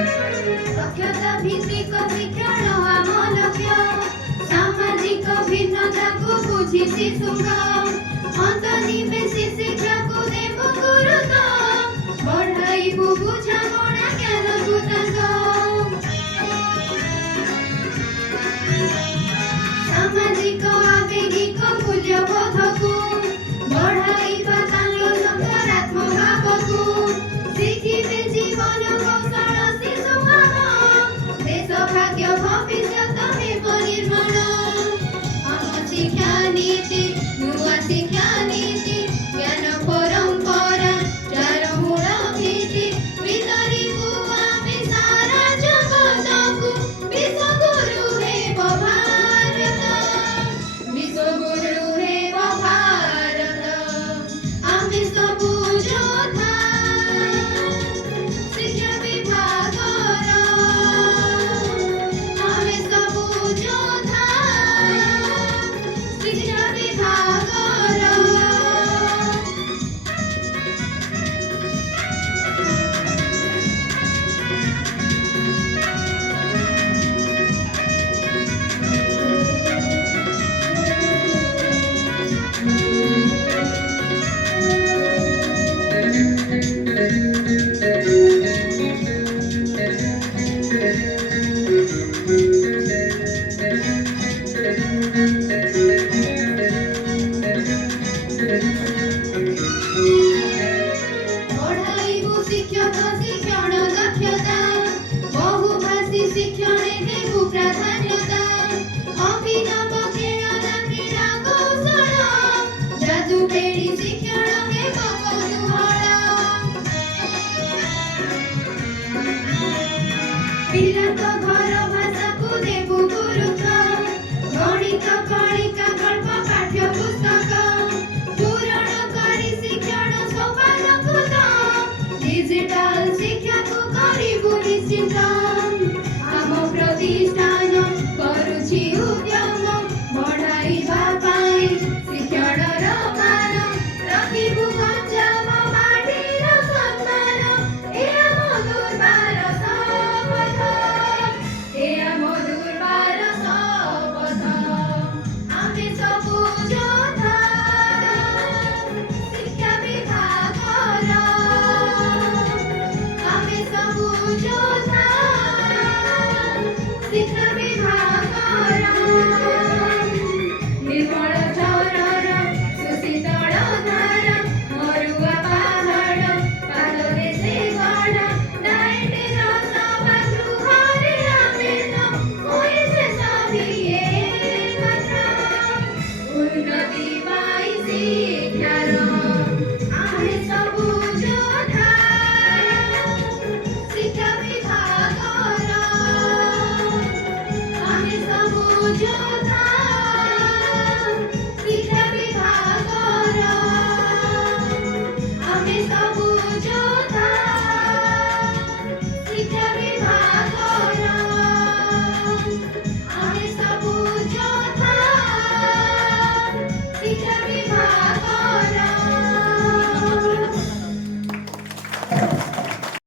ଦକ୍ଷତା ଭିତ୍ତିକ ଶିକ୍ଷଣ ଆମ ଲକ୍ଷ୍ୟ ସାମାଜିକ ଭିନ୍ନତାକୁ ବୁଝି ଶିଶୁଙ୍କ ଅନ୍ତର୍ନିବେଶୀ ଶିକ୍ଷାକୁ ଦେବୁ ଗୁରୁତ୍ୱ ବଢ଼ାଇବୁ ବୁଝାମଣା ଜ୍ଞାନକୁ ତାଙ୍କ ସାମାଜିକ ଆବେଗିକ ମୂଲ୍ୟବୋଧକୁ ବଢ଼ାଇବା ତାଙ୍କ ସକାରାତ୍ମକ ଭାବକୁ ଶିଖିବେ ଜୀବନ କୌଶଳ ଶିଶୁ ଭାବ ଦେଶ ଭାଗ୍ୟ ଭବିଷ୍ୟତ ହେବ ନିର୍ମାଣ ଆମ ଶିକ୍ଷା ନୀତି ନୂଆ ଶିକ୍ଷା ନୀତି ଜ୍ଞାନ ପରମ୍ପରା ଯାର ମୂଳ ଭିତ୍ତି ବିତରିବୁ ଆମେ ସାରା ଜଗତକୁ ବିଶ୍ୱଗୁରୁ ହେବ ଭାରତ ବିଶ୍ୱଗୁରୁ ହେବ ଭାରତ ଆମେ ସବୁ ଯୋଦ୍ଧା ଶିକ୍ଷା ବିଭାଗର ଆମେ ସବୁ ଯୋଦ୍ଧା ଶିକ୍ଷା ବିଭାଗର ବଢ଼ାଇବୁ ଶିକ୍ଷକ ଶିକ୍ଷଣ ଦକ୍ଷତା ବହୁଭାଷୀ ଶିକ୍ଷଣେ ଦେବୁ ପ୍ରାଧାନ୍ୟତା ଅଭିନବ ଖେଳନା କ୍ରୀଡ଼ା କୌଶଳ ଯାଦୁ ବେଡ଼ି ଶିକ୍ଷଣ ହେବ କୌତୂହଳ ପିଲାଙ୍କ ଘର ଭାଷାକୁ ଦେବୁ ଗୁରୁତ୍ୱ ଗଣିତ